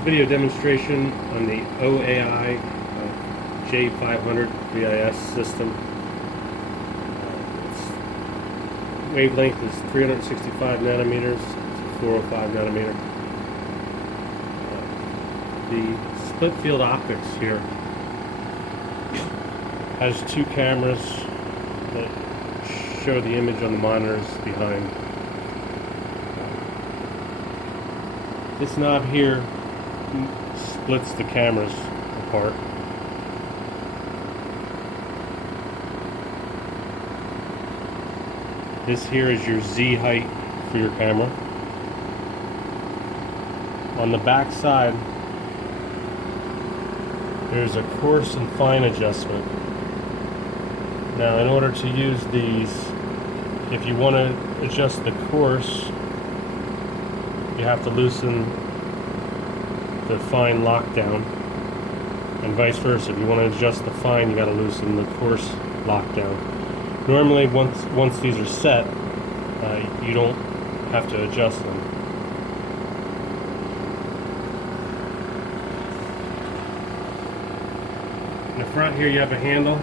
video demonstration on the OAI J500 VIS system. Its wavelength is 365 nanometers, it's a 405 nanometer. The split field optics here has two cameras that show the image on the monitors behind. This knob here splits the cameras apart. This here is your Z height for your camera. On the back side, there's a coarse and fine adjustment. Now, in order to use these, if you want to adjust the coarse, you have to loosen the fine lockdown, and vice versa. If you want to adjust the fine, you got to loosen the coarse lockdown. Normally, once these are set, you don't have to adjust them. In the front here, you have a handle.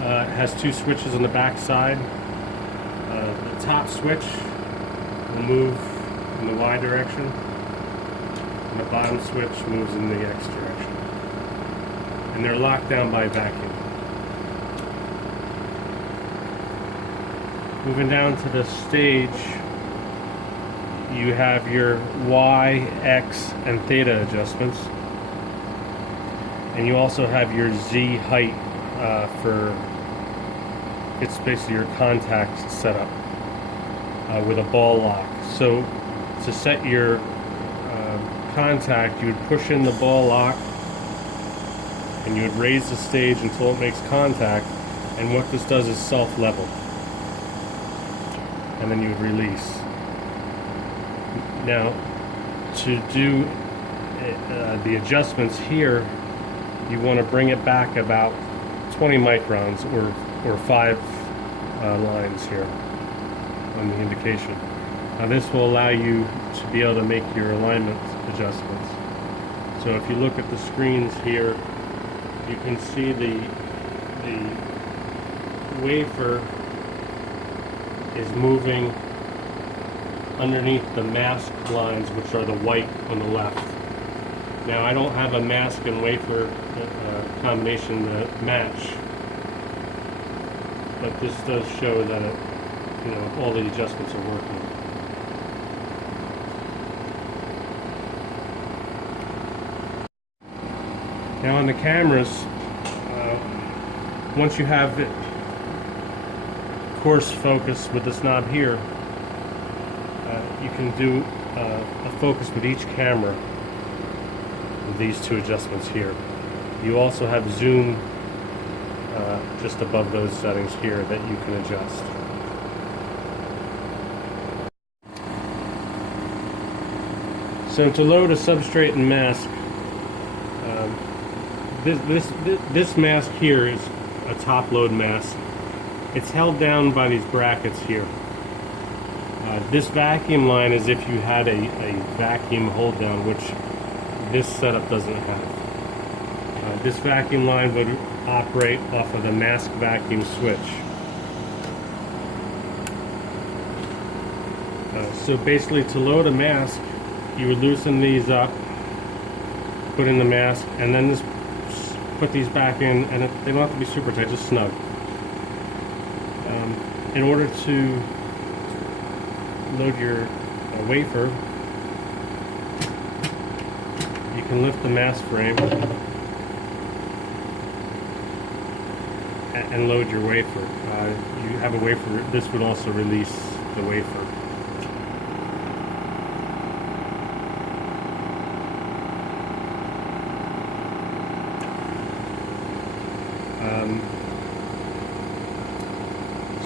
It has two switches on the back side. The top switch will move in the Y direction, and the bottom switch moves in the X direction. And they're locked down by vacuum. Moving down to the stage, you have your Y, X, and theta adjustments. And you also have your Z height it's basically your contact setup with a ball lock. So to set your contact, you would push in the ball lock and you would raise the stage until it makes contact, and what this does is self-level, and then you would release. Now, to do the adjustments here, you want to bring it back about 20 microns or 5 lines here on the indication. Now this will allow you to be able to make your alignment adjustments. So if you look at the screens here, you can see the wafer is moving underneath the mask lines, which are the white on the left. Now I don't have a mask and wafer combination that match, but this does show that all the adjustments are working. Now on the cameras, once you have it coarse focus with this knob here, you can do a focus with each camera with these two adjustments here. You also have zoom just above those settings here that you can adjust. So to load a substrate and mask, this mask here is a top load mask. It's held down by these brackets here. This vacuum line is if you had a vacuum hold down, which this setup doesn't have. This vacuum line would operate off of the mask vacuum switch. So basically, to load a mask, you would loosen these up, put in the mask, and then just put these back in, and they don't have to be super tight, just snug. In order to load your wafer, you can lift the mask frame and load your wafer. You have a wafer, this would also release the wafer.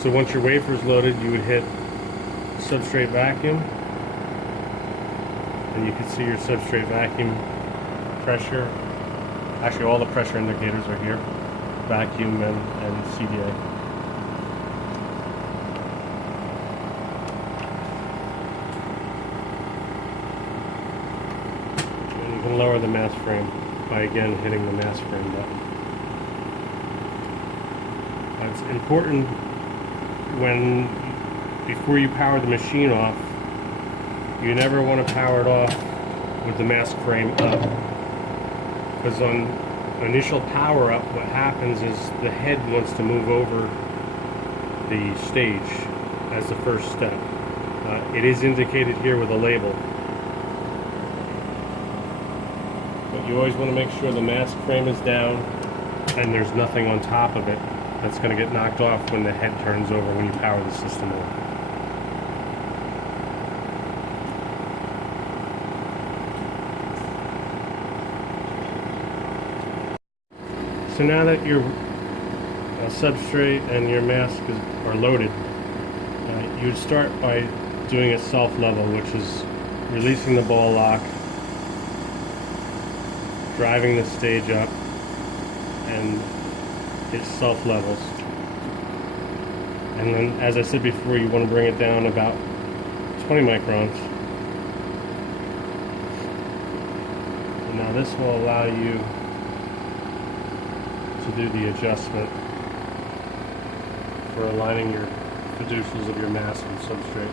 So once your wafer is loaded, you would hit substrate vacuum, and you can see your substrate vacuum pressure. Actually, all the pressure indicators are here, vacuum and CDA. And you and lower the mass frame by again hitting the mass frame button. It's important before you power the machine off, you never want to power it off with the mask frame up, because on initial power up what happens is the head wants to move over the stage as the first step. It is indicated here with a label, but you always want to make sure the mask frame is down and there's nothing on top of it that's going to get knocked off when the head turns over when you power the system on. So now that your substrate and your mask are loaded, you would start by doing a self-level, which is releasing the ball lock, driving the stage up, and it self-levels. And then, as I said before, you want to bring it down about 20 microns. And now this will allow you to do the adjustment for aligning your fiducials of your mask and substrate.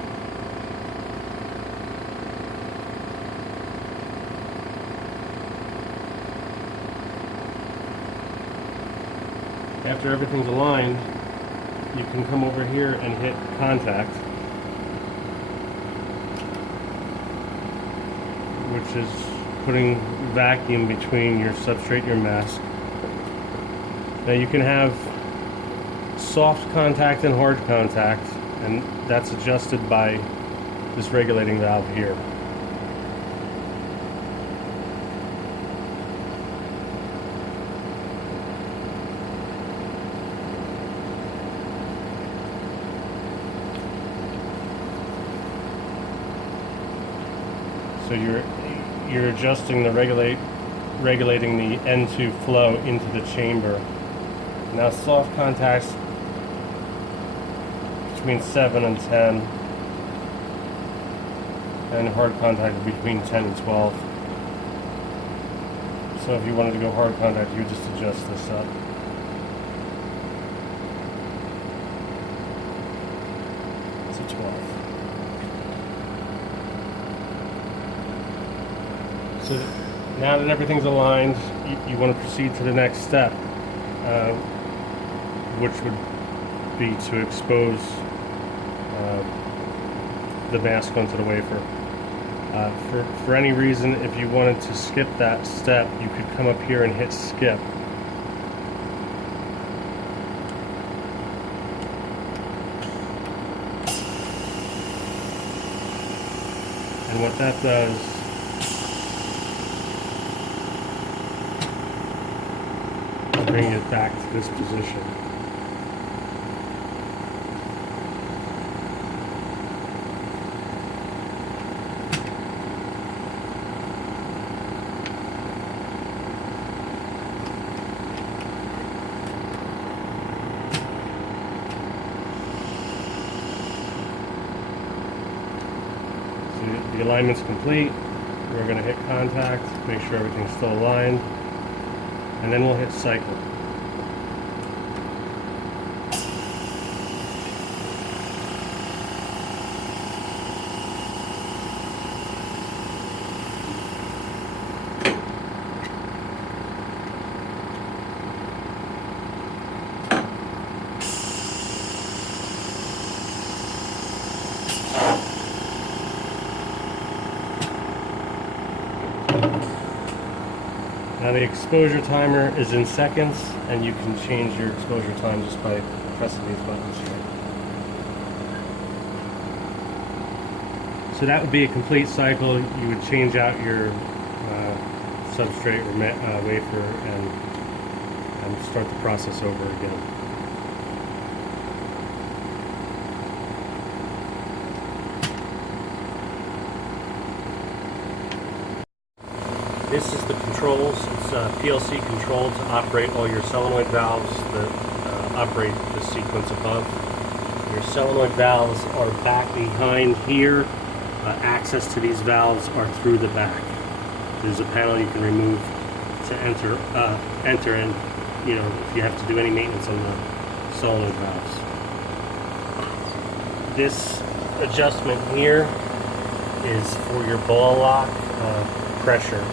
After everything's aligned, you can come over here and hit contact, which is putting vacuum between your substrate and your mask. Now you can have soft contact and hard contact, and that's adjusted by this regulating valve here. So you're adjusting the regulating the N2 flow into the chamber. Now soft contacts between 7 and 10, and hard contact between 10 and 12. So if you wanted to go hard contact, you would just adjust this up. It's a 12. So now that everything's aligned, you want to proceed to the next step, which would be to expose the mask onto the wafer. For any reason, if you wanted to skip that step, you could come up here and hit skip. And what that does, bring it back to this position. So the alignment's complete. We're going to hit contact, make sure everything's still aligned, and then we'll hit cycle. Now the exposure timer is in seconds, and you can change your exposure time just by pressing these buttons here. So that would be a complete cycle. You would change out your substrate or wafer and start the process over again. This is the controls. It's PLC controlled to operate all your solenoid valves that operate the sequence above. Your solenoid valves are back behind here. Access to these valves are through the back. There's a panel you can remove to enter and, you know, if you have to do any maintenance on the solenoid valves. This adjustment here is for your ball lock pressure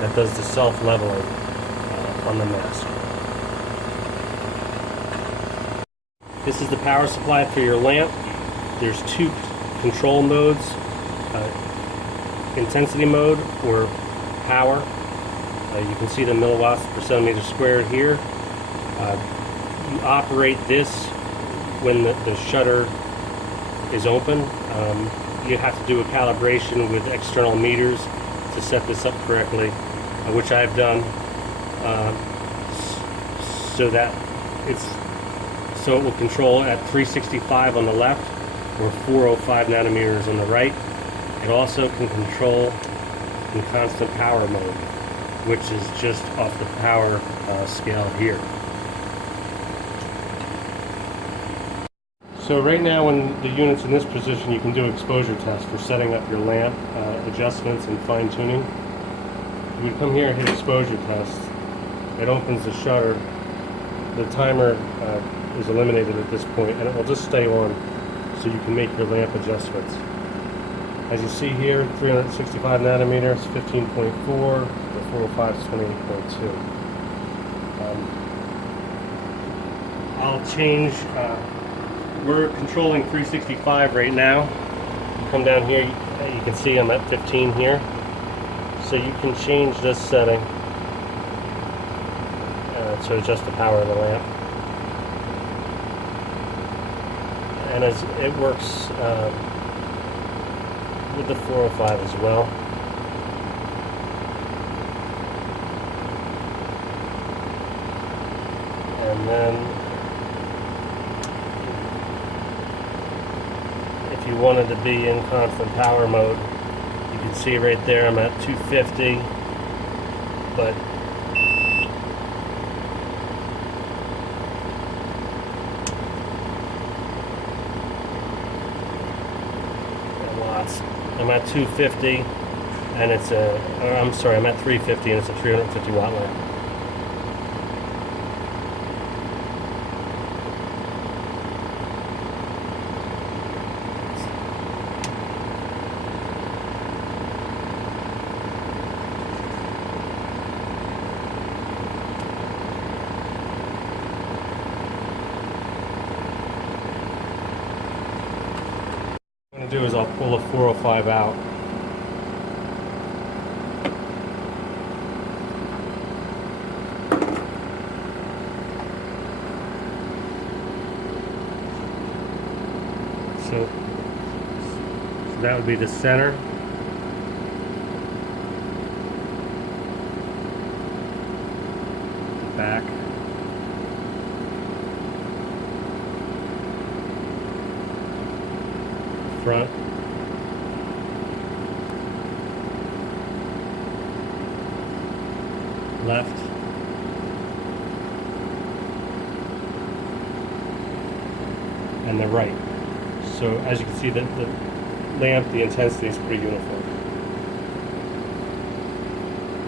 that does the self-leveling on the mask. This is the power supply for your lamp. There's two control modes, intensity mode or power. You can see the milliwatts per centimeter squared here. You operate this when the shutter is open. You have to do a calibration with external meters to set this up correctly, which I've done, so it will control at 365 on the left or 405 nanometers on the right. It also can control in constant power mode, which is just off the power scale here. So right now when the unit's in this position, you can do exposure tests for setting up your lamp, adjustments and fine tuning. You would come here and hit exposure test. It opens the shutter. The timer is eliminated at this point and it will just stay on so you can make your lamp adjustments. As you see here, 365 nanometers, 15.4, the 405 is 28.2. I'll change, we're controlling 365 right now. You come down here, you can see I'm at 15 here. So you can change this setting to adjust the power of the lamp. And as it works with the 405 as well. And then if you wanted to be in constant power mode, you can see right there I'm at 250, but I'm at 250 and it's I'm sorry, I'm at 350 and it's a 350 watt lamp. What I'm going to do is I'll pull the 405 out. So that would be the center. Back. Front. Left. And the right. So as you can see, the lamp, the intensity is pretty uniform.